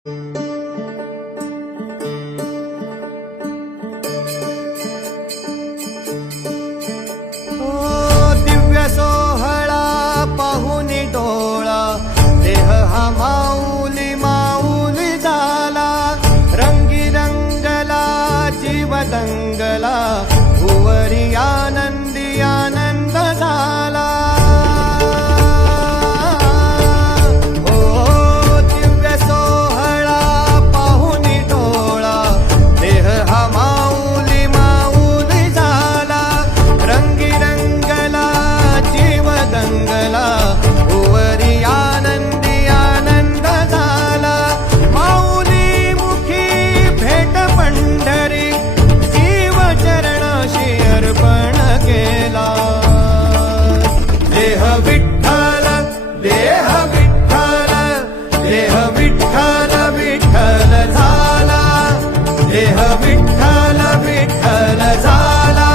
दिव्य सोहळा पाहुनी डोळा, देह हा माऊली माऊली झाला. रंगी रंगला जीव दंगला, भुवरी आनंदी आनंद झाला. दिव्य सोहळा पाहुनी डोळा, देह हा माऊली माऊली झाला. रंगी रंगला जीव दंगला, भुवरी आनंदी आनंद झाला. माऊली मुखी भेट पंढरी, जीव चरणाशी अर्पण केला. देह विठ्ठल देह विठ्ठल, देह विठ्ठल विठ्ठल झाला. देह विठ्ठल विठ्ठल झाला,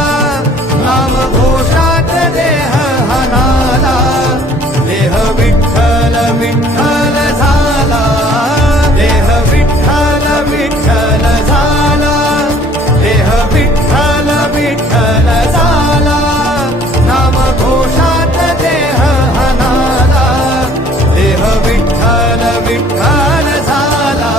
नाम घोषात देह हनाला. देह विठ्ठल विठ्ठल झाला, देह विठ्ठल विठ्ठल झाला. देह विठ्ठल विठ्ठल झाला, नाम घोषात देह हनाला. देह विठ्ठल विठ्ठल झाला.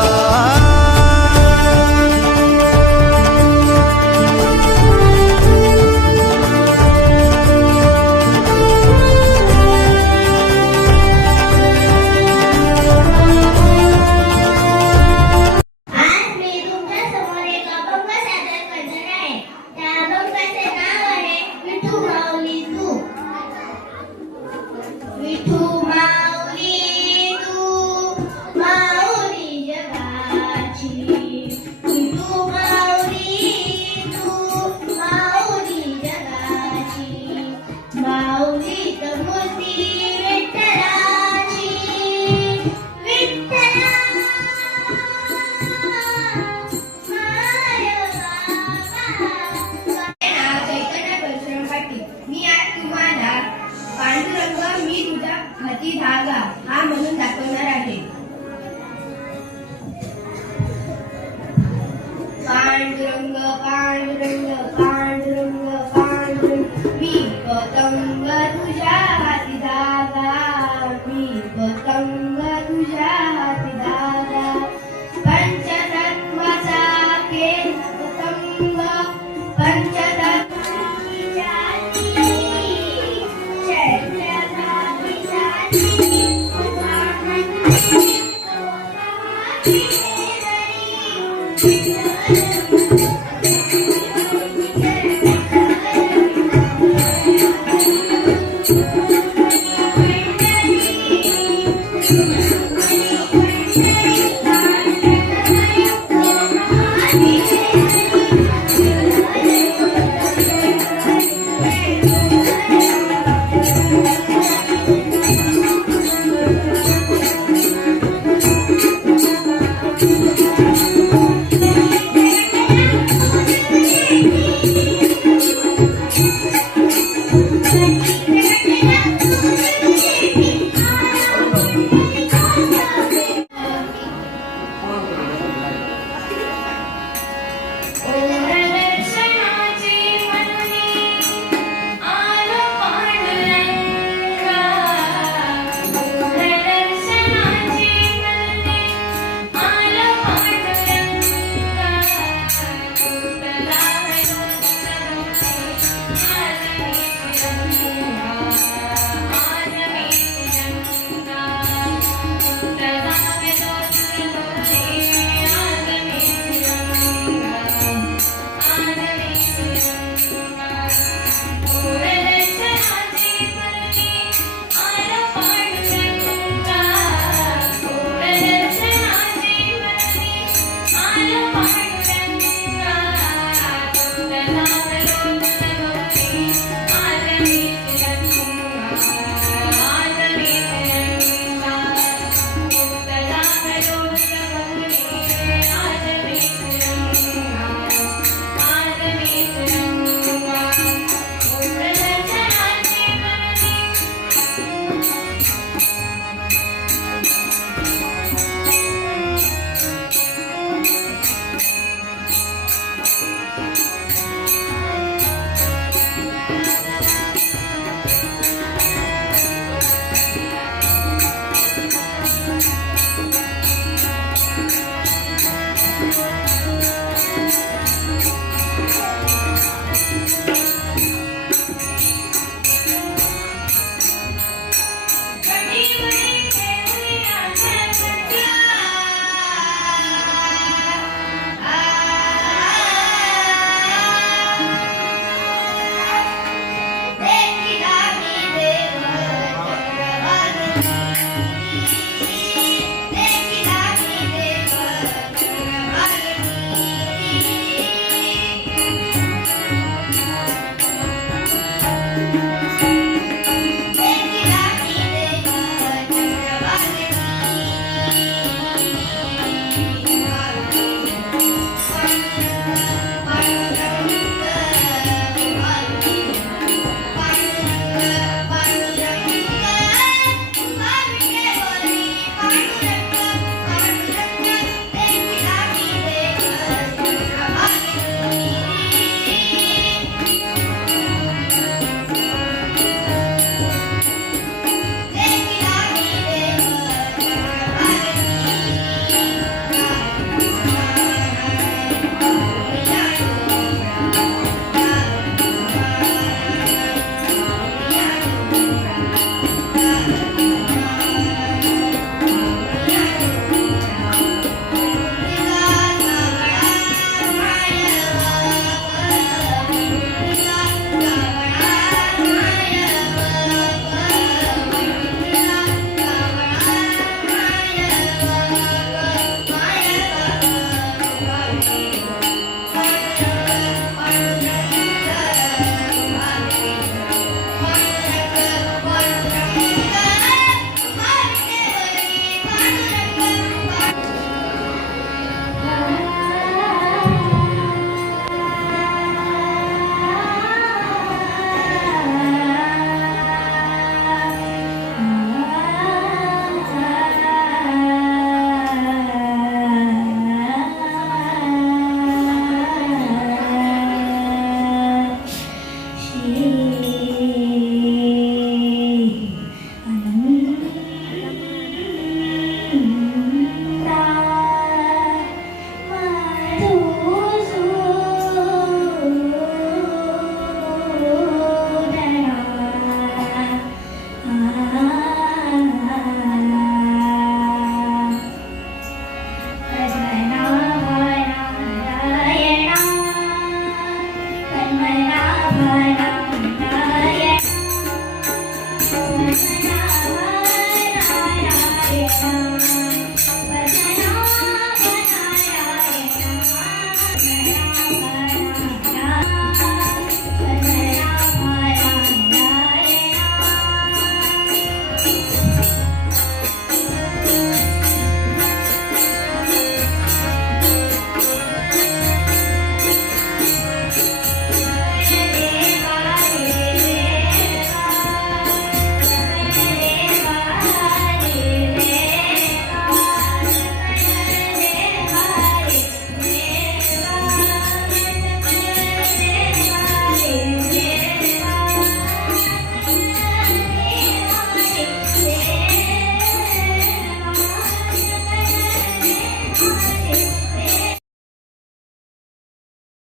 आज मी तुमच्या समोर एक अभंग सादर करणार आहे. त्या अभंगाचे नाव आहे विठू माऊली तू. विठू माऊली तू, माऊली जगाची. विठू माऊली तू, माऊली जगाची. माऊली तर मूर्ती विठ्ठलाची. विठ्ठला मी आज तुम्हाला पांडुरंग मी तुझा हाती धागा हा म्हणून दाखवणार आहे. पांडुरंग पांडुरंग पांडुरंग पांडुरंग, मी पतंग तुझ्या हाती धागा. मी पतंग तुझ्या हाती धागा. पंचतत्वाचा केला पतंग, पंचतत्व Thank you.